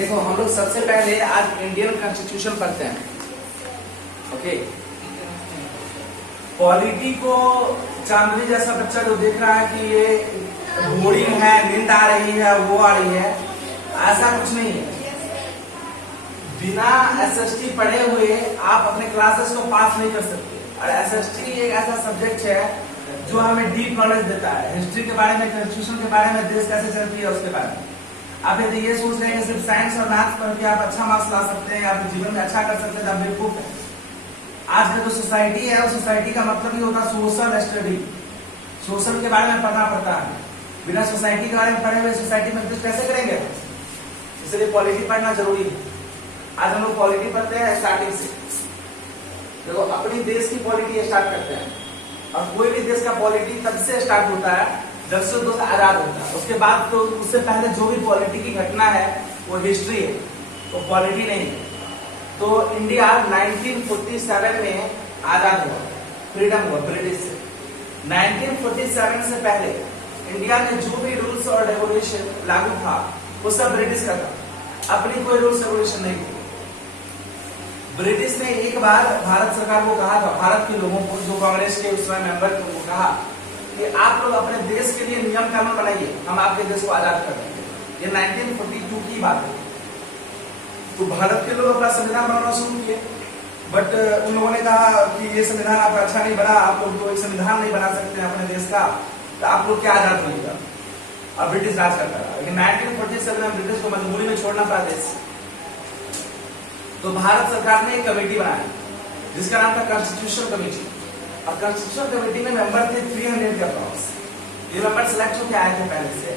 देखो हम लोग सबसे पहले आज इंडियन कॉन्स्टिट्यूशन पढ़ते हैं। ओके, पॉलिटी को चांदनी जैसा बच्चा जो देख रहा है कि ये बोरिंग है, नींद आ रही है, वो आ रही है, ऐसा कुछ नहीं है। बिना एसएसटी पढ़े हुए आप अपने क्लासेस को पास नहीं कर सकते। और एसएसटी एक ऐसा सब्जेक्ट है जो हमें डीप नॉलेज देता है, हिस्ट्री के बारे में, कॉन्स्टिट्यूशन के बारे में, देश कैसे चलती है उसके बारे में। आप यदि ये सोच रहे हैं कि सिर्फ साइंस और मैथ्स पढ़ के आप अच्छा मार्क्स ला सकते हैं, आप जीवन में अच्छा कर सकते हैं, तो आप बेवकूफ है। आज का जो सोसाइटी है उस सोसाइटी का मतलब ही होता है सोशल स्टडी। सोशल के बारे में पढ़ना पड़ता है। बिना सोसाइटी के बारे में पढ़े हुए सोसाइटी में कुछ कैसे करेंगे? इसलिए पॉलिटी पढ़ना जरूरी है। आज हम लोग पॉलिटी पढ़ते हैं स्टार्टिंग से। देखो अपनी देश की पॉलिटी स्टार्ट करते हैं, और कोई भी देश का पॉलिटी तब से स्टार्ट होता है जब से दोस्त आजाद होता है। उसके बाद तो उससे पहले जो भी पॉलिटी की घटना है वो हिस्ट्री है, वो पॉलिटी नहीं है। तो इंडिया 1947 में आजाद हुआ, फ्रीडम हुआ ब्रिटिश से। 1947 से पहले इंडिया में जो भी रूल्स और रेगुलेशन लागू था वो सब ब्रिटिश का था, अपनी कोई रूल्स रेगुलेशन नहीं थी। ब्रिटिश ने एक बार भारत सरकार को कहा था, भारत के लोगों को, जो कांग्रेस के उस समय मेंबर थे, उनको कहा कि आप लोग अपने देश के लिए नियम कानून बनाइए, हम आपके देश को आजाद कर देंगे। ये 1942 की बात है। तो भारत के लोग अपना संविधान बनाना शुरू किए, बट उन लोगों ने कहा कि ये संविधान आपका अच्छा नहीं बना, आप लोग तो एक संविधान नहीं बना सकते अपने देश का, तो आप लोग क्या आजाद होइएगा। और ब्रिटिश राज करता रहा। लेकिन 1947 में ब्रिटिश को मजबूरी में छोड़ना पड़ा देश। तो भारत सरकार ने एक कमेटी बनाई जिसका नाम था कॉन्स्टिट्यूशन कमेटी। और कॉन्स्टिट्यूशन कमेटी में मेंबर थे 300 के अप्रॉक्स। ये मेंबर सिलेक्ट होकर आए थे पहले से।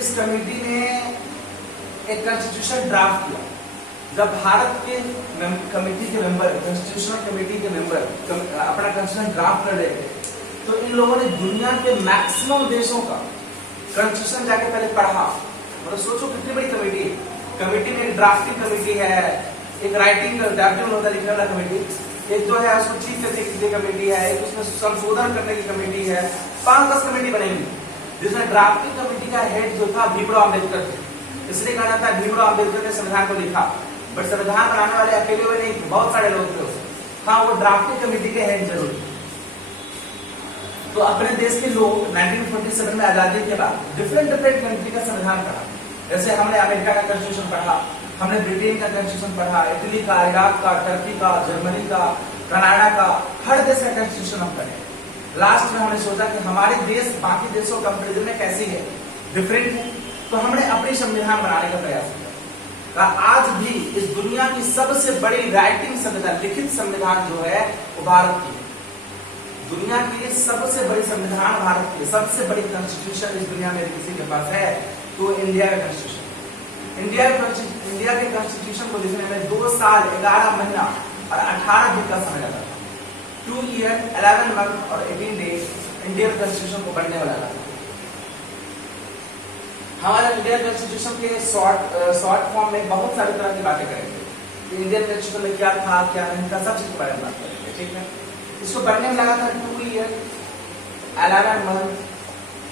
इस कमेटी ने एक कॉन्स्टिट्यूशन ड्राफ्ट किया। जब भारत के कमेटी के मेंबर, कॉन्स्टिट्यूशन कमेटी के मेंबर अपना कॉन्स्टिट्यूशन ड्राफ्ट कर रहे थे, तो इन लोगों ने दुनिया के मैक्सिमम देशों का कॉन्स्टिट्यूशन जाके पहले पढ़ा। मतलब सोचो कितनी बड़ी कमेटी है। कमेटी में एक ड्राफ्टिंग कमेटी है, एक राइटिंग ड्राफ्टिंग होता है लिखने वाला कमेटी, एक जो है उसको ठीक करने की कमेटी है, एक उसमें संशोधन करने की कमेटी है। 5-10 कमेटी बनेगी, जिसमें ड्राफ्टिंग कमेटी का हेड जो था भीमराव अम्बेडकर थे। इसलिए कहा जाता है भीमराव अम्बेडकर ने संविधान को लिखा, बट संविधान बनाने वाले अकेले हुए नहीं थे, बहुत सारे लोग थे उसमें। हाँ, वो ड्राफ्टिंग कमेटी के हेड जरूर थे। तो अपने देश के लोग 1947 में आजादी के बाद डिफरेंट कंट्री का संविधान पढ़ा। जैसे हमने अमेरिका का कॉन्स्टिट्यूशन पढ़ा, हमने ब्रिटेन का कॉन्स्टिट्यूशन पढ़ा, इटली का, इराक का, टर्की का, जर्मनी का, कनाडा का, हर देश का कॉन्स्टिट्यूशन हम पढ़े। लास्ट में हमने सोचा कि हमारे देश बाकी देशों कंपेरिजन में कैसी है, डिफरेंट है, तो हमने अपनी संविधान बनाने का प्रयास किया। आज भी इस दुनिया की सबसे बड़ी राइटिंग संविधान, लिखित संविधान जो है वो भारत की है। दुनिया की सबसे बड़ी संविधान भारत की, सबसे बड़ी कॉन्स्टिट्यूशन इस दुनिया में किसी के पास है तो इंडिया का कॉन्स्टिट्यूशन। इंडिया के कॉन्स्टिट्यूशन को लिखने में 2 साल 11 महीना और 18 दिन का समय लगा था। 2 ईयर 11 मंथ और 18 डेज इंडियन कॉन्स्टिट्यूशन को बनने वाला था। हमारे इंडियन कॉन्स्टिट्यूशन के शॉर्ट फॉर्म में बहुत सारी तरह की बातें करेंगे। इंडियन कॉन्स्टिट्यूशन में क्या था, क्या नहीं था, सब चीज के बारे में बात करेंगे। ठीक है, इसको बनने में लगा था 2 ईयर 11 मंथ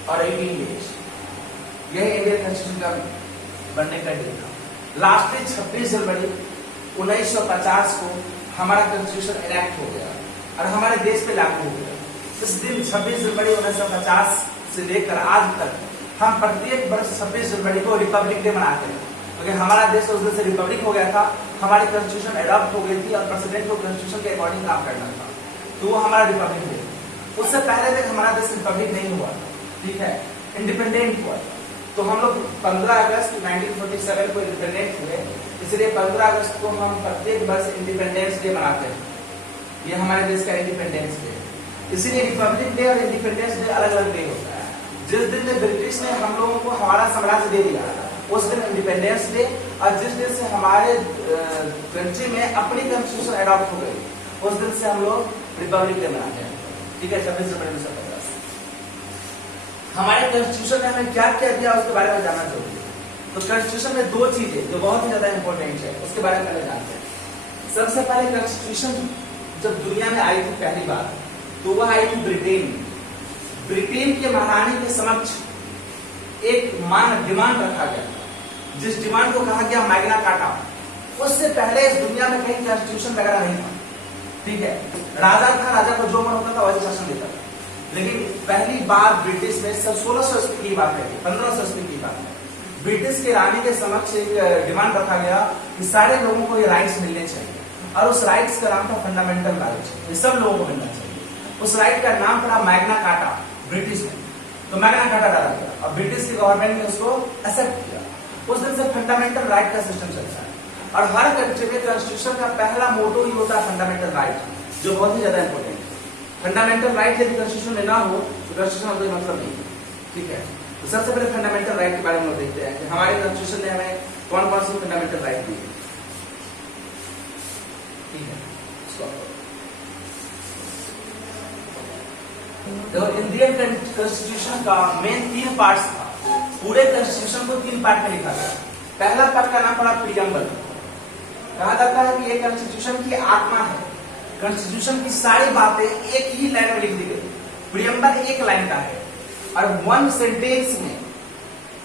और 18 डेज। यह इंडियन कॉन्स्टिट्यूशन का बनने का डेट था। लास्ट में 26 जनवरी 1950 को हमारा कॉन्स्टिट्यूशन इनैक्ट हो गया और हमारे देश पे लागू हो गया। इस दिन 26 जनवरी 1950 से लेकर आज तक हम प्रत्येक वर्ष 26 जनवरी को रिपब्लिक डे मनाते हैं, क्योंकि हमारा देश उस दिन से रिपब्लिक हो गया था। हमारी कॉन्स्टिट्यूशन एडॉप्ट हो गई थी और प्रेसिडेंट को कॉन्स्टिट्यूशन के अकॉर्डिंग काम करना था, तो वो हमारा रिपब्लिक डे। उससे पहले तक हमारा देश रिपब्लिक नहीं हुआ था, ठीक है, इंडिपेंडेंट हुआ था। तो हम लोग 15 अगस्त 1947 को इंडिपेंडेंट हुए, इसलिए 15 अगस्त को हम प्रत्येक वर्ष इंडिपेंडेंस डे मनाते हैं। ये हमारे देश का इंडिपेंडेंस डे। इसीलिए रिपब्लिक डे और इंडिपेंडेंस डे अलग अलग डे होता है। जिस दिन ब्रिटिश ने हम लोगों को हमारा साम्राज्य दे दिया उस दिन इंडिपेंडेंस डे, और जिस दिन से हमारे कंट्री में अपनी कॉन्स्टिट्यूशन अडॉप्ट हो गई उस दिन से हम लोग रिपब्लिक डे मनाते हैं। ठीक है, 26 जनवरी 1950। हमारे कॉन्स्टिट्यूशन ने हमें क्या क्या दिया उसके बारे में जानना जरूरी है। तो कॉन्स्टिट्यूशन में 2 चीजें जो बहुत ही ज्यादा इंपॉर्टेंट है, उसके बारे में पहले जानते हैं। सबसे पहले कॉन्स्टिट्यूशन जब दुनिया में आई थी पहली बार, तो वह आई थी ब्रिटेन। ब्रिटेन के महारानी के समक्ष एक डिमांड रखा गया जिस डिमांड को कहा गया मैग्ना कार्टा, उससे पहले इस दुनिया में कहीं कॉन्स्टिट्यूशन वगैरह नहीं था। ठीक है, राजा था, राजा को जो मन होता था वैसे शासन देता था। लेकिन पहली बार ब्रिटिश में 1600 ईस्वी की बात है, 1500 ईस्वी की बात है, ब्रिटिश के रानी के समक्ष एक डिमांड रखा गया कि सारे लोगों को ये राइट्स मिलने चाहिए, और उस राइट्स का नाम था फंडामेंटल राइट्स, ये सब लोगों को मिलना चाहिए। उस राइट का नाम था मैग्ना कार्टा ब्रिटिश में, तो मैग्ना कार्टा डाला गया और ब्रिटिश की गवर्नमेंट ने उसको एक्सेप्ट किया। उस दिन से फंडामेंटल राइट का सिस्टम चलता है, और हर कंट्री में कॉन्स्टिट्यूशन का पहला मोटो ही होता है फंडामेंटल राइट, जो बहुत ही ज्यादा इंपॉर्टेंट है। फंडामेंटल राइट यदि कॉन्स्टिट्यूशन में ना हो तो कॉन्स्टिट्यूशन का कोई मतलब नहीं है। ठीक है, तो सबसे पहले फंडामेंटल राइट के बारे में देखते हैं कि हमारे कॉन्स्टिट्यूशन ने हमें कौन कौन सी फंडामेंटल राइट दी है। ठीक है, देखो इंडियन कॉन्स्टिट्यूशन का मेन 3 पार्ट्स था। पूरे कॉन्स्टिट्यूशन को 3 पार्ट में लिखा गया। पहला पार्ट का नाम पड़ा प्रियम्बल। कहा जाता है कि ये कॉन्स्टिट्यूशन की आत्मा है, कॉन्स्टिट्यूशन की सारी बातें एक ही लाइन में लिख दी गई। प्रियम्बल एक लाइन का है और 1 सेंटेंस में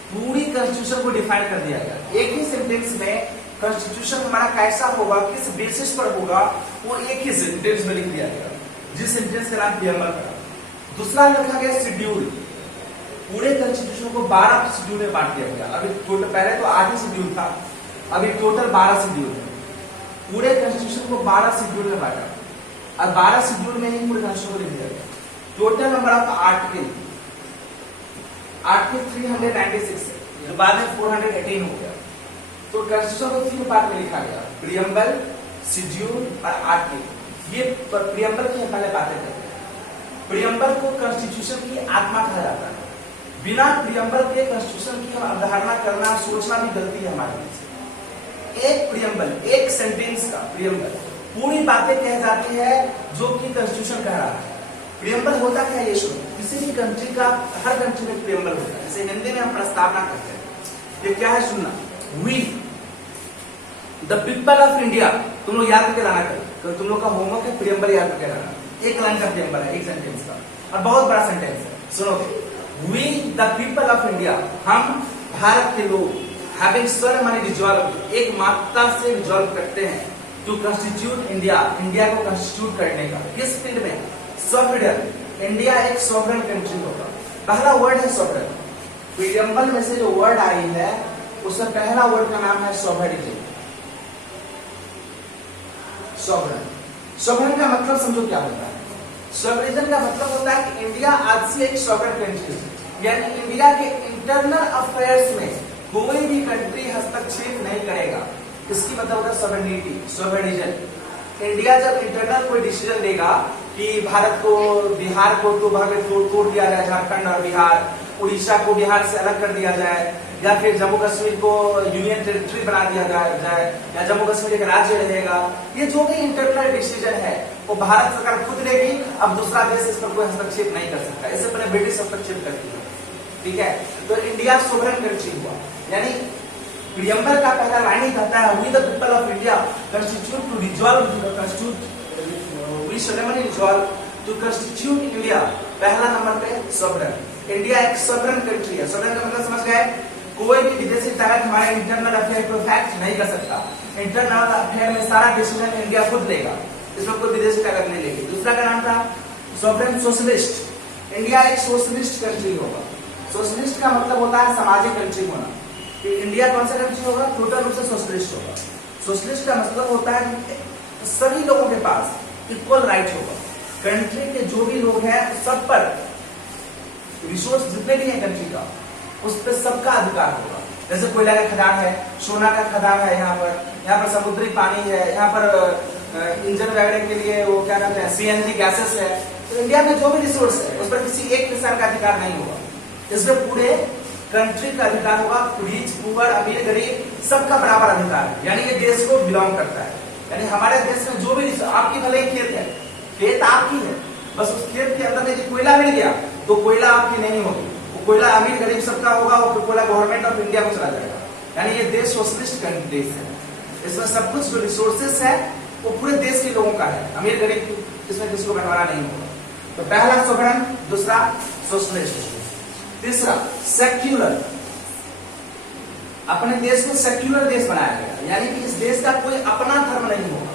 पूरी कॉन्स्टिट्यूशन को डिफाइन कर दिया गया। एक ही सेंटेंस में कॉन्स्टिट्यूशन हमारा कैसा होगा, किस बेसिस पर होगा, वो एक ही सेंटेंस में लिख दिया गया, जिस सेंटेंस का नाम प्रियम्बल था। दूसरा लिखा गया शेड्यूल। पूरे कॉन्स्टिट्यूशन को 12 शेड्यूल में बांट दिया गया। अभी टोटल पहले तो 8 ही शेड्यूल था, अभी टोटल 12 शेड्यूल है। पूरे कॉन्स्टिट्यूशन को 12 शेड्यूल में बांटा और 12 शेड्यूल में ही पूरे कॉन्स्टिट्यूशन को लिख दिया गया। टोटल नंबर ऑफ आर्टिकल 396 है, जो बाद में 418 हो गया। तो कॉन्स्टिट्यूशन को 3 पार्ट में लिखा गया, प्रियम्बल, शेड्यूल और आर्टिकल। ये प्रियम्बल की हम पहले बातें करते हैं। प्रियम्बल को कॉन्स्टिट्यूशन की आत्मा कहा जाता है। बिना प्रियम्बल के कॉन्स्टिट्यूशन की हम अवधारणा करना, सोचना भी गलती है हमारे लिए। एक प्रियम्बल, एक सेंटेंस का प्रियम्बल पूरी बातें कह जाती है जो कि कॉन्स्टिट्यूशन कह रहा है। प्रियम्बल होता क्या है ये सुनो। किसी भी कंट्री का, हर कंट्री में प्रियम्बल होता है। जैसे हिंदी में हम प्रस्तावना करते हैं, ये क्या है सुनना। We the people of India, तुम लोग याद करके लाना करें, तो तुम लोग का होमवर्क है प्रियम्बल याद करके लाना। एक लाइन का प्रियम्बल है, एक सेंटेंस का, और बहुत बड़ा सेंटेंस है। सुनो, we the people of India, हम भारत के लोग, हैविंग सोलेमनली रिजॉल्व, एक मात्रा से रिजॉल्व करते हैं टू कॉन्स्टिट्यूट इंडिया, इंडिया को कॉन्स्टिट्यूट करने का। किस फील्ड में? सॉफ्टवेयर। इंडिया एक सॉफ्टवेयर कंट्री होगा। पहला वर्ड है सॉफ्टवेयर। प्रियम्बल में से जो वर्ड आई है उसमें पहला वर्ड का नाम है सॉवरेनिटी। सॉवरेन, सॉवरेन का मतलब समझो क्या होता है। सॉवरेनिज्म का मतलब होता है कि इंडिया आज से एक सॉवरेन कंट्री है, यानी इंडिया के इंटरनल अफेयर्स में कोई भी कंट्री हस्तक्षेप नहीं करेगा। इसकी मतलब होता है सॉवरेनिटी, सॉवरेनिज्म। इंडिया जब इंटरनल कोई डिसीजन लेगा कि भारत को, बिहार को तो भाग में तोड़ दिया जाए, झारखंड और बिहार, उड़ीसा को बिहार से अलग कर दिया जाए, या फिर जम्मू कश्मीर को यूनियन टेरिटरी बना दिया जाए, या जम्मू कश्मीर एक राज्य रहेगा, ये जो भी इंटरनल डिसीजन है वो भारत सरकार खुद लेगी। अब दूसरा देश इस पर कोई हस्तक्षेप नहीं कर सकता। इससे पहले ब्रिटिश हस्तक्षेप करती है। ठीक है, तो इंडिया सोवरेन कंट्री हुआ। यानी प्रियम्बल का पहला लाइन ही कहता है, we the people of India constitute to resolve, we solemnly resolve to constitute India. पहला नंबर पे सोवरेन। इंडिया एक सोवरेन कंट्री है। सोवरेन का मतलब समझ गए, कोई भी विदेशी ताकत हमारे इंटरनल अफेयर को इफेक्ट नहीं कर सकता। इंटरनल अफेयर में सारा डिसीजन इंडिया खुद लेगा, इसमें कोई विदेशी ताकत नहीं लेगी। दूसरा का नाम था सोवरेन सोशलिस्ट। इंडिया एक सोशलिस्ट कंट्री होगा। सोशलिस्ट का मतलब होता है सामाजिक कंट्री होना। कि इंडिया कौन सा कंट्री होगा? टोटल रूप से सोशलिस्ट होगा। सोशलिस्ट का मतलब होता है कि सभी लोगों के पास इक्वल राइट होगा। कंट्री के जो भी लोग हैं सब पर, रिसोर्स जितने भी हैं कंट्री का, उस पर सबका अधिकार होगा। जैसे कोयला का खदान है, सोना का खदान है, यहाँ पर समुद्री पानी है, यहाँ पर इंजन वगैरह के लिए वो क्या कहते हैं सीएनजी गैसेस है। तो इंडिया में जो भी रिसोर्स है उस पर किसी एक किसान का अधिकार नहीं होगा। इसमें पूरे कंट्री का अधिकार होगा। रिच, पुअर, अमीर, गरीब सबका बराबर अधिकार है। यानी ये देश को बिलोंग करता है। यानी हमारे देश में जो भी, आपकी भले ही खेत है, खेत आपकी है, बस उस खेत के अंदर यदि कोयला मिल गया तो कोयला आपकी नहीं होगी, वो कोयला अमीर गरीब सबका होगा, वो कोयला गवर्नमेंट ऑफ इंडिया को चला जाएगा। यानी ये देश सोशलिस्ट देश है। इसमें सब कुछ जो रिसोर्सेस है वो पूरे देश के लोगों का है, अमीर गरीब इसमें किसी को बंटवारा नहीं होगा। तो पहला सोवरेन, दूसरा सोशलिस्ट, तीसरा सेक्युलर। अपने देश को सेक्युलर देश बनाया गया, यानी कि इस देश का कोई अपना धर्म नहीं होगा।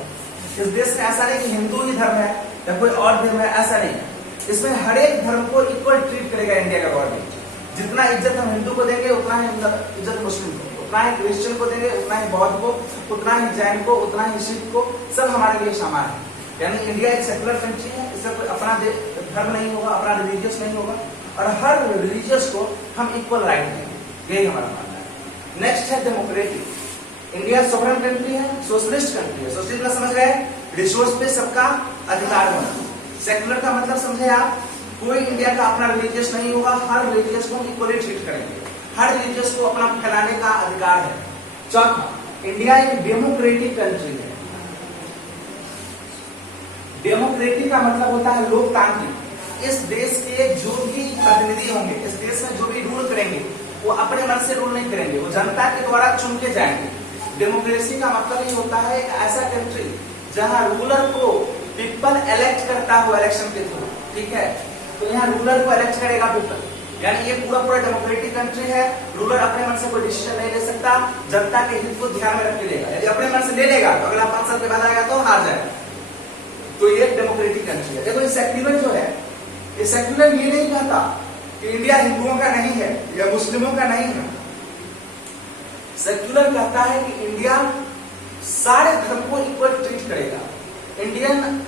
इस देश में ऐसा नहीं कि हिंदू ही धर्म है या कोई और धर्म है, ऐसा नहीं। इसमें हर एक धर्म को इक्वल ट्रीट करेगा इंडिया का गवर्नमेंट। जितना इज्जत हम हिंदू को देंगे उतना ही इज्जत मुस्लिम को, उतना ही क्रिश्चियन को देंगे, उतना ही बौद्ध को, उतना ही जैन को, उतना ही सिख को, सब हमारे लिए समान है। यानी इंडिया एक सेकुलर कंट्री है, इसका कोई अपना धर्म नहीं होगा, अपना रिलीजियस नहीं होगा, और हर रिलीजियस को हम इक्वल राइट देंगे, यही हमारा मानना है। नेक्स्ट है डेमोक्रेटिक। इंडिया सोवरेन कंट्री है, सोशलिस्ट कंट्री है। सोशलिस्ट का समझ गए, रिसोर्स पे सबका अधिकार होना। सेकुलर का मतलब समझे आप, कोई इंडिया का अपना रिलीजियस नहीं होगा, हर रिलीजियस को इक्वली ट्रीट करेंगे, हर रिलीजियस को अपना फैलाने का अधिकार है। चौथा, इंडिया एक डेमोक्रेटिक कंट्री है। डेमोक्रेटिक का मतलब होता है लोकतांत्रिक। इस देश के जो भी प्रतिनिधि होंगे, इस देश में जो भी रूल करेंगे, वो अपने मन से रूल नहीं करेंगे, वो जनता के द्वारा चुन के जाएंगे। डेमोक्रेसी का मतलब ये होता है एक ऐसा कंट्री जहां रूलर को पीपल इलेक्ट करता हो इलेक्शन के थ्रू, ठीक है। तो यहाँ रूलर को इलेक्ट करेगा पीपल, यानी ये पूरा डेमोक्रेटिक कंट्री है। रूलर अपने मन से कोई डिसीजन नहीं ले सकता, जनता के हित को ध्यान में रख के लेगा। यदि अपने मन से ले लेगा तो अगला 5 साल के बाद आएगा तो हार जाएगा। तो ये डेमोक्रेटिक कंट्री है। देखो ये सेक्युलर जो है, ये सेक्युलर ये नहीं कहता कि इंडिया हिंदुओं का नहीं है या मुस्लिमों का नहीं है। सेक्युलर कहता है कि इंडिया सारे धर्म को इक्वल ट्रीट करेगा। इंडियन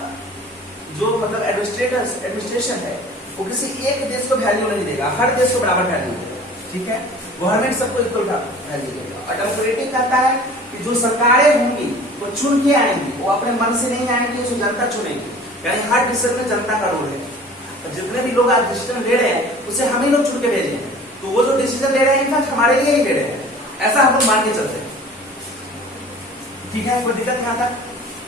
जो मतलब एडमिनिस्ट्रेशन है वो किसी एक देश को वैल्यू नहीं देगा, हर देश को बराबर वैल्यू देगा, ठीक है। गवर्नमेंट सबको इक्वल वैल्यू देगा। और डेमोक्रेटिक कहता है कि जो सरकारें होंगी वो चुन के आएंगी, वो अपने मन से नहीं आएंगी, उसको जनता चुनेगी। यानी हर डिसीजन में जनता का रोल है। तो जितने भी लोग आज डिसीजन ले रहे हैं उसे हम ही लोग चुन के भेजे हैं, तो वो जो डिसीजन ले रहे हैं इनफैक्ट हमारे लिए ही ले रहे हैं, ऐसा हम लोग मान के चलते हैं, ठीक है। कोई दिक्कत नहीं आता।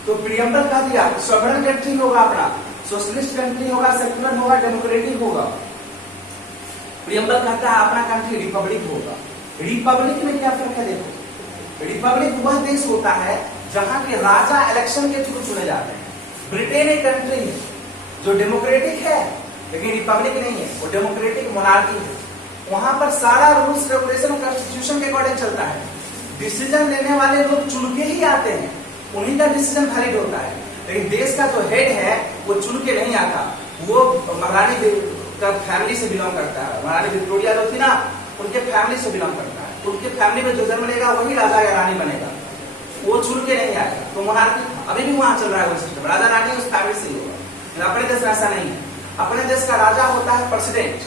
तो प्रियम्बल कह दिया सॉवरेन कंट्री होगा अपना, सोशलिस्ट कंट्री होगा, सेक्युलर होगा, डेमोक्रेटिक होगा। प्रियम्बल कहता है अपना कंट्री रिपब्लिक होगा। रिपब्लिक में क्या फर्क है? देखो, रिपब्लिक वह देश होता है जहां के राजा इलेक्शन के थ्रू चुने जाते हैं। ब्रिटेन एक कंट्री है जो डेमोक्रेटिक है लेकिन रिपब्लिक नहीं है, वो डेमोक्रेटिक मोनार्की है। वहां पर सारा रूल्स रेगुलेशन कॉन्स्टिट्यूशन के अकॉर्डिंग चलता है। डिसीजन लेने वाले लोग चुन के ही आते हैं, उन्हीं का डिसीजन वैलिड होता है। लेकिन देश का जो हेड है वो चुन के नहीं आता, वो महारानी का फैमिली से बिलोंग करता है। महारानी विक्टोरिया जो थी ना, उनके फैमिली से बिलोंग करता है। उनके फैमिली में जो जन्म लेगा वही राजा या रानी बनेगा, वो चुन के नहीं आएगा। तो मोनार्की अभी भी वहां चल रहा है वो सिस्टम, राजा रानी उस फैमिली से ही होगा। अपने देश में ऐसा नहीं है। अपने देश का राजा होता है प्रेसिडेंट,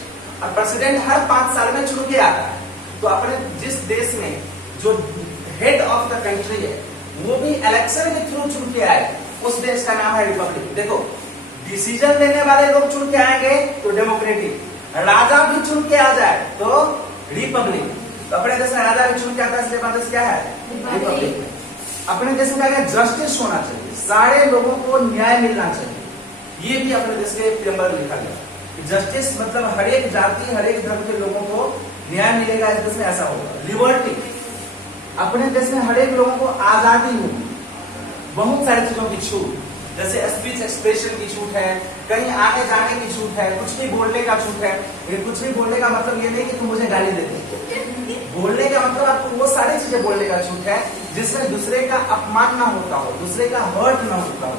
और प्रेसिडेंट हर 5 साल में चुन के आता है। तो अपने जिस देश में जो हेड ऑफ द कंट्री है वो भी इलेक्शन के थ्रू चुन के आए, उस देश का नाम है रिपब्लिक। देखो, डिसीजन लेने वाले लोग चुन के आएंगे तो डेमोक्रेटिक, राजा भी चुन के आ जाए तो रिपब्लिक। तो अपने देश में राजा भी चुन के आता है, इसलिए देश क्या है? रिपब्लिक। अपने देश में क्या है? जस्टिस होना चाहिए, सारे लोगों को न्याय मिलना चाहिए। ये भी अपने देश के प्रियम्बल में लिखा गया। जस्टिस मतलब हर एक जाति, हर एक धर्म के लोगों को न्याय मिलेगा, इस देश में ऐसा होगा। लिबर्टी, अपने देश में हर एक लोगों को आजादी होगी, बहुत सारी चीजों की छूट, जैसे स्पीच एक्सप्रेशन की छूट है, कहीं आने जाने की छूट है, कुछ भी बोलने का छूट है। लेकिन कुछ भी बोलने का मतलब ये नहीं कि तुम मुझे गाली देते, बोलने का मतलब आपको वो सारी चीजें बोलने का छूट है जिसमें दूसरे का अपमान ना होता हो, दूसरे का हर्ट ना होता हो,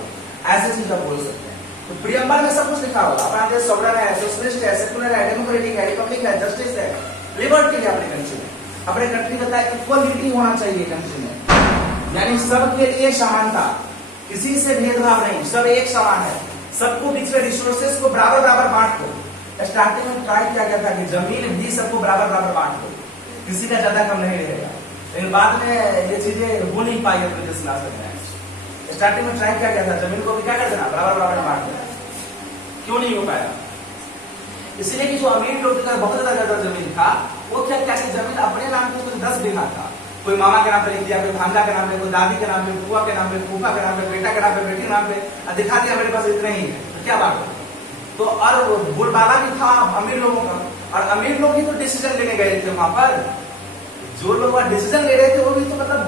ऐसे चीज आप बोल सकते हैं। तो प्रियम्बल में सब कुछ लिखा होगा। अपना देश सॉवरेन है, सोशलिस्ट है, सेकुलर है, डेमोक्रेटिक है, रिपब्लिक है, जस्टिस है, लिबर्टी है। अपने कंट्री में, अपने कंट्री का इक्वलिटी होना चाहिए कंट्री में, यानी सबके लिए समानता, किसी से भेदभाव नहीं, सब एक समान है। सबको बीच में रिसोर्सेस को बराबर बराबर बांट दो। स्टार्टिंग में ट्राई किया गया था कि जमीन भी सबको बराबर बराबर बांट दो, किसी का ज्यादा कम नहीं रहेगा। लेकिन बाद में ये चीजें हो नहीं पाई अपने देश में। स्टार्टिंग में ट्राई किया गया था जमीन को भी क्या कर देना, बराबर बराबर बांट देना, क्यों नहीं हो पाया? इसलिए कि जो अमीर लोग का बहुत ज्यादा जमीन था, वो क्या क्या जमीन अपने नाम पे कुछ 10 बीघा था, कोई मामा के नाम पे लिख दिया, कोई भांजा के नाम पे, कोई दादी के नाम पे, बुआ के नाम पे, फूफा के नाम पे, बेटा के नाम पे, बेटी के नाम पे, दिखा दिया मेरे पास इतने ही है, तो क्या बात है? तो और बोलबाला भी था अमीर लोगों का, और अमीर लोग ही तो डिसीजन लेने गए थे वहां पर। जो लोग वहां डिसीजन ले रहे थे वो भी तो मतलब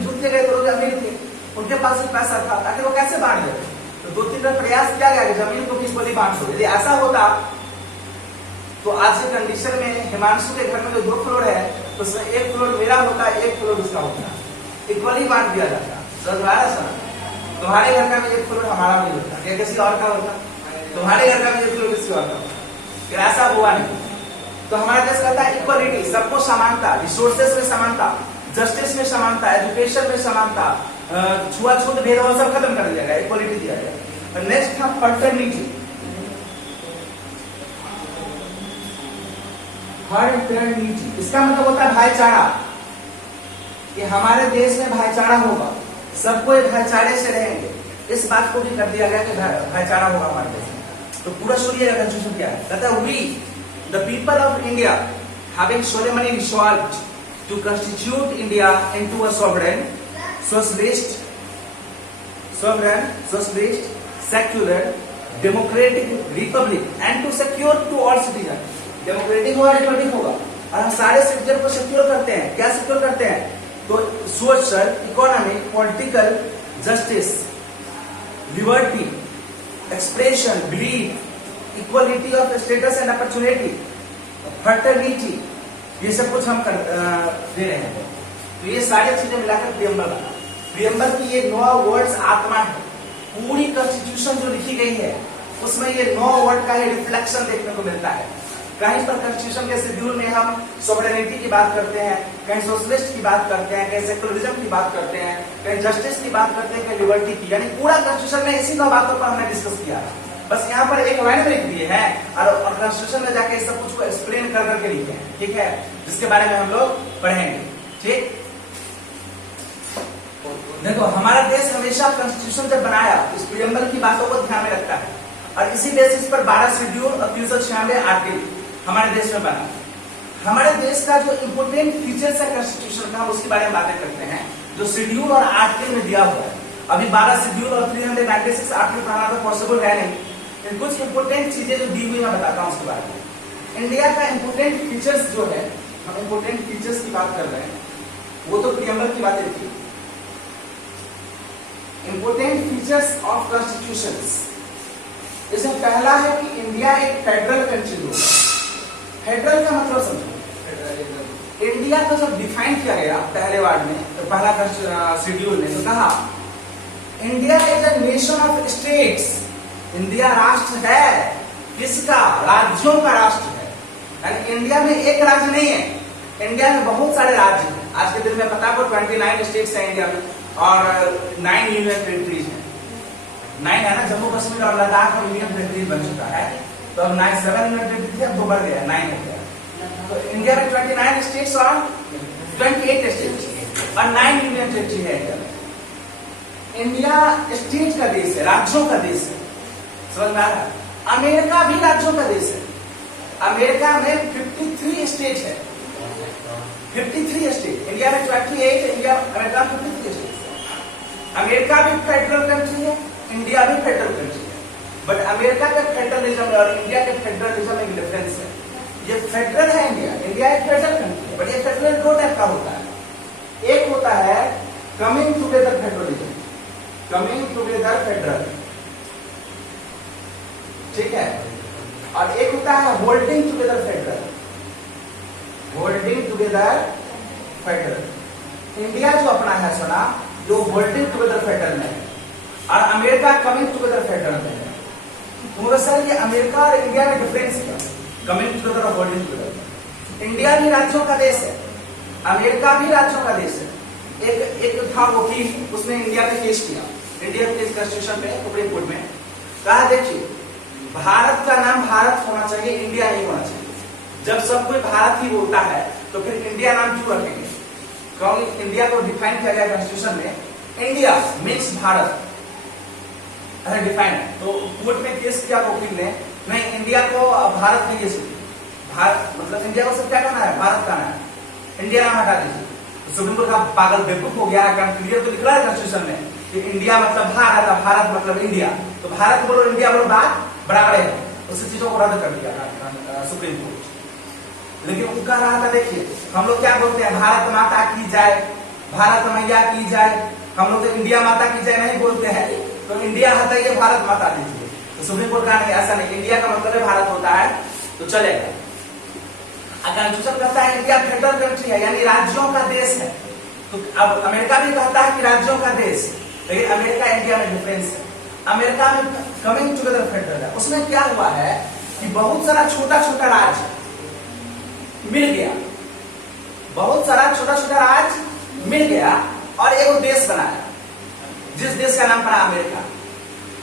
जुटते गए तो अमीर थे, उनके पास भी पैसा था, ताकि वो कैसे बांट देते। तो 2-3 बार प्रयास किया गया कि जमीन को किस बड़ी बांट दो। यदि ऐसा होता तो आज के कंडीशन में हिमांशु के घर में जो 2 फ्लोर है तो उसमें एक फ्लोर मेरा होता है, एक फ्लोर उसका होता है, इक्वली बांट दिया जाता है। सर तुम्हारे घर का भी एक फ्लोर हमारा भी होता है, या किसी और का होता, तुम्हारे घर का भी एक फ्लोर किसी और का होता, फिर ऐसा हुआ नहीं। तो हमारा देश कहता है इक्वलिटी, सबको समानता, रिसोर्सेस में समानता, जस्टिस में समानता, एजुकेशन में समानता, छुआछूत भेदभाव सब खत्म कर दिया गया, इक्वलिटी दिया गया। नेक्स्ट था फ्रेटर्निटी। फ्रेटर्निटी इसका मतलब होता है भाईचारा, कि हमारे देश में भाईचारा होगा, सबको एक भाईचारे से रहेंगे। इस बात को भी कर दिया गया कि भाईचारा होगा हमारे देश में। तो पूरा सुनिएगा कंस्टिट्यूशन क्या है। कहता है we the people of India having solemnly resolved to constitute India into a sovereign, socialist, secular, democratic republic and to secure to all citizens। Democratic होगा, रिपब्लिक होगा, और हम सारे सिटीजन को सिक्योर करते हैं। क्या सिक्योर करते हैं? तो social, economic, political, justice, liberty, expression, belief, equality of status and opportunity, fraternity, ये सब कुछ हम दे रहे हैं। तो ये सारी चीजें मिलाकर प्रियम्बल बना। प्रियम्बल की ये 9 वर्ड्स आत्मा है। पूरी कॉन्स्टिट्यूशन जो लिखी गई है उसमें ये 9 वर्ड का रिफ्लेक्शन देखने को मिलता है। कहीं पर कॉन्स्टिट्यूशन के शेड्यूल में हम सॉवरेनिटी की बात करते हैं, कहीं सोशलिस्ट की बात करते हैं, कहीं सेकुलरिज्म की बात करते हैं, कहीं जस्टिस की बात करते हैं, कहीं लिबर्टी की। यानी पूरा कॉन्स्टिट्यूशन में इसी 9 बातों पर हमने डिस्कस किया। बस यहाँ पर एक लाइन में लिख दिए हैं और कॉन्स्टिट्यूशन में जाके सब कुछ को एक्सप्लेन कर करके लिखे हैं, ठीक है, जिसके बारे में हम लोग पढ़ेंगे। ठीक, देखो हमारा देश हमेशा कॉन्स्टिट्यूशन जब बनाया इस प्रियम्बल की बातों को ध्यान में रखता है, और इसी बेसिस पर 12 शेड्यूल और 396 आर्टिकल हमारे देश में बना। हमारे देश का जो इंपोर्टेंट फीचर्स है कॉन्स्टिट्यूशन का, हम उसके बारे में बातें करते हैं, जो शेड्यूल और आर्टिकल में दिया हुआ है। अभी 12 शेड्यूल और 396 आर्टिकल पढ़ना तो पॉसिबल है नहीं, लेकिन कुछ इंपोर्टेंट चीजें जो दी हुई मैं बताता हूँ उसके बारे में। इंडिया का इंपोर्टेंट फीचर्स जो है, हम इंपोर्टेंट फीचर्स की बात कर रहे हैं, वो तो प्रियम्बल की बातें थी। इंपोर्टेंट फीचर्स ऑफ कॉन्स्टिट्यूशन, इसमें पहला है कि इंडिया एक फेडरल कंट्री होगा। फेडरल का मतलब समझो। इंडिया को जब डिफाइन किया गया पहले वार्ड में, तो पहला शेड्यूल में तो कहा India is a nation of states. India राष्ट्र है, किसका? राज्यों का राष्ट्र है। यानी इंडिया में एक राज्य नहीं है, इंडिया में बहुत सारे राज्य हैं। आज के दिन में पता आपको 29 स्टेट्स हैं इंडिया में, और 9 यूनियन टेरिटरीज हैं। 9 है ना, जम्मू कश्मीर और लद्दाख में यूनियन टेरिटरी बन चुका है। तो अब 7 यूनियन टेरिटरी थे, अब 2 बढ़ गया, 9 हो गया। तो इंडिया में 29 स्टेट्स और 28 स्टेट्स और 9 यूनियन टेरिटरी है इंडिया में। इंडिया स्टेट का देश है, राज्यों का देश है, समझ में आ रहा है? अमेरिका भी राज्यों का देश है। अमेरिका में 53 स्टेट है, 53 स्टेट। इंडिया में 28, इंडिया अमेरिका में 53 स्टेट। अमेरिका भी फेडरल कंट्री है, इंडिया भी फेडरल कंट्री है। बट अमेरिका के फेडरलिज्म और इंडिया के फेडरलिज्म में डिफरेंस है। ये फेडरल है इंडिया, इंडिया एक फेडरल कंट्री है, बट ये फेडरल 2 टाइप का होता है। एक होता है coming together federalism, coming together federal, ठीक है, और एक होता है holding together federal, holding together federal. India जो अपना है सुना, जो होल्डिंग टुगेदर फेडरल में है, और अमेरिका कमिंग टुगेदर फेडरल में है। तो सर ये अमेरिका और इंडिया में डिफरेंस क्या? कमिंग टुगेदर और होल्डिंग टुगेदर। इंडिया भी राज्यों का देश है, अमेरिका भी राज्यों का देश है। एक था वकील, उसने इंडिया पे केस किया, इंडिया के कॉन्स्टिट्यूशन पे सुप्रीम कोर्ट में कहा, देखिए भारत का नाम भारत होना चाहिए, इंडिया नहीं होना चाहिए। जब सब कोई भारत ही बोलता है तो फिर इंडिया नाम क्यों रखेंगे? क्योंकि इंडिया को डिफाइन किया गया कॉन्स्टिट्यूशन में, इंडिया मीन्स भारत डिफाइन है। तो कोर्ट में केस किया वकील ने, नहीं इंडिया को भारत नहीं केस, भारत मतलब इंडिया को सब क्या कहना है? भारत कहना है, इंडिया नाम हटा दीजिए। तो सुप्रीम कोर्ट का पागल बेवकूफ हो गया है, क्लियर तो लिख रहा है कॉन्स्टिट्यूशन में कि इंडिया मतलब भारत, भारत मतलब इंडिया, तो भारत बोलो इंडिया बोलो बात बराबर है। उसी चीजों को रद्द कर दिया सुप्रीम कोर्ट। लेकिन उनका रहा था, देखिए हम लोग क्या बोलते हैं, भारत माता की जाए, भारत मैया की जाए, हम लोग तो इंडिया माता की जाए नहीं बोलते हैं, तो इंडिया हटाइए भारत माता दीजिए। तो सुप्रीम कोर्ट कहा नहीं, ऐसा नहीं, इंडिया का मतलब है भारत होता है, तो चलेगा। कॉन्स्टिट्यूशन कहता है इंडिया फेडरल कंट्री है, यानी राज्यों का देश है। तो अब अमेरिका भी कहता है कि राज्यों का देश, लेकिन अमेरिका इंडिया में डिफरेंस है। अमेरिका में कमिंग टुगेदर फेडरल है, उसमें क्या हुआ है कि बहुत सारा छोटा छोटा राज्य मिल गया, बहुत सारा छोटा छोटा राज्य मिल गया और एक देश बनाया, जिस देश का नाम पड़ा अमेरिका।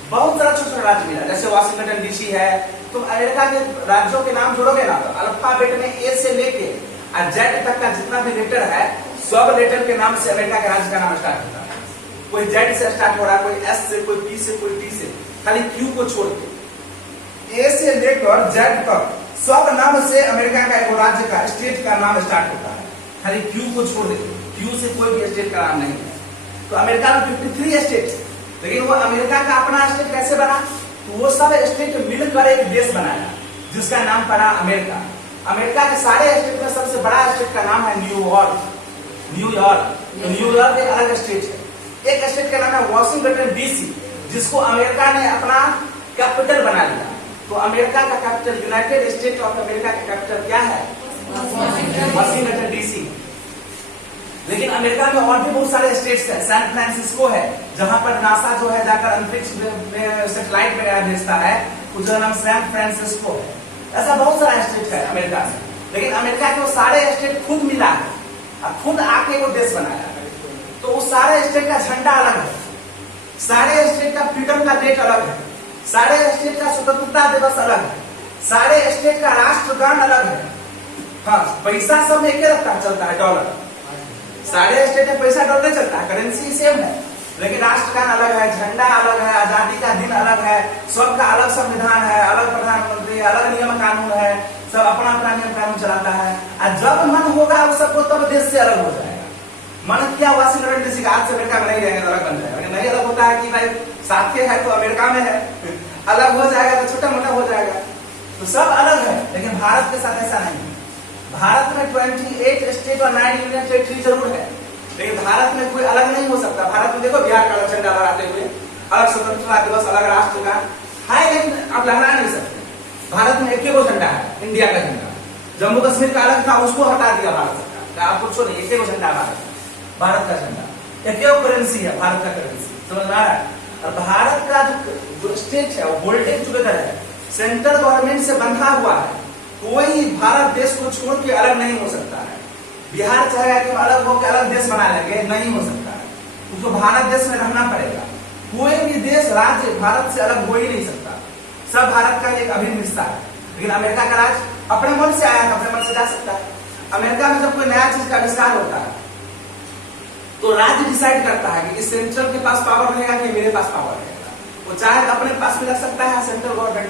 बहुत सारा छोटा छोटा राज्य मिला, जैसे वाशिंगटन डीसी है। तुम अमेरिका के राज्यों के नाम जोड़ोगे ना तो अल्फाबेट में ए से लेके और जेड तक का जितना भी लेटर है, सब लेटर के नाम से अमेरिका के राज्य का नाम स्टार्ट होता है। कोई जेड से स्टार्ट हो रहा है, कोई एस से, कोई पी से, कोई टी से, खाली क्यू को छोड़ के ए से लेकर जेड तक सब नाम से अमेरिका का एक राज्य का स्टेट का नाम स्टार्ट होता है, खाली क्यू को छोड़ देते। क्यू से कोई भी स्टेट का नाम नहीं है। तो अमेरिका में 53 स्टेट, लेकिन वो अमेरिका का अपना स्टेट कैसे बना? तो वो सब स्टेट मिलकर एक देश बनाया जिसका नाम पड़ा अमेरिका। अमेरिका के सारे स्टेट में सबसे बड़ा स्टेट का नाम है न्यूयॉर्क। न्यूयॉर्क, तो न्यूयॉर्क एक अलग स्टेट है। एक स्टेट का नाम है वाशिंगटन डीसी, जिसको अमेरिका ने अपना कैपिटल बना लिया। तो अमेरिका का capital, United state of America का कैपिटल क्या है? Washington DC. लेकिन अमेरिका में और भी बहुत सारे स्टेट्स हैं। सैन फ्रांसिस्को है, जहां पर नासा जो है जाकर अंतरिक्ष में सैटेलाइट वगैरह भेजता है, उसका नाम सैन फ्रांसिस्को है। ऐसा बहुत सारा स्टेट है अमेरिका में। लेकिन अमेरिका के वो सारे स्टेट खुद मिला है और खुद आके वो देश बनाया। तो उस सारे स्टेट का झंडा अलग है, सारे स्टेट का फ्रीडम का डेट अलग है, सारे स्टेट का स्वतंत्रता दिवस अलग है, सारे स्टेट का राष्ट्रगान अलग है। हाँ, पैसा सब में एक चलता है, डॉलर। सारे स्टेट में पैसा डॉलर चलता है, करेंसी सेम है, लेकिन राष्ट्रगान अलग है, झंडा अलग है, आजादी का दिन अलग है, सबका अलग संविधान है, अलग प्रधानमंत्री, अलग नियम कानून है, सब अपना अपना नियम कानून चलाता है। और जब मन होगा वो सबको तब देश से अलग हो जाएगा। मन किया वाशिंगटन डीसी का, आज से अमेरिका में नहीं रहेंगे तो अलग बन जाएगा। लेकिन नहीं अलग होता है कि भाई साथ के है तो अमेरिका में है, अलग हो जाएगा तो छोटा मोटा हो जाएगा। तो सब अलग है, लेकिन भारत के साथ ऐसा नहीं है। भारत में 28 स्टेट और 9 यूनियन टेरिटरी जरूर है, लेकिन भारत में कोई अलग नहीं हो सकता। भारत में देखो बिहार का अलग झंडा लहराते हुए, अलग स्वतंत्रता दिवस, अलग राष्ट्रगान है, लेकिन आप लहरा नहीं सकते। भारत में एक ही झंडा है, इंडिया का झंडा। जम्मू कश्मीर का अलग था, उसको हटा दिया भारत सरकार। आप पूछो नहीं, एक ही झंडा भारत का झंडा, एक ही करेंसी है, भारत का करेंसी। समझ में आ रहा है? और भारत का जो स्टेट है वो होल्डिंग टुगेदर है, सेंट्रल गवर्नमेंट से बंधा हुआ है। कोई भारत देश को छोड़ के अलग नहीं हो सकता है। बिहार चाहेगा कि अलग होकर अलग देश बना लेंगे, नहीं हो सकता है, उसको भारत देश में रहना पड़ेगा। कोई भी देश राज्य भारत से अलग हो ही नहीं सकता, सब भारत का एक अभिन्न हिस्सा है। लेकिन अमेरिका का राज्य अपने मन से आया, अपने मन से जा सकता है। अमेरिका में जब कोई नया चीज का आविष्कार होता है तो राज्य डिसाइड करता है कि सेंट्रल के पास पावर रहेगा कि मेरे पास पावर रहेगा। वो चाहे अपने पास भी रख सकता है, सेंट्रल गवर्नमेंट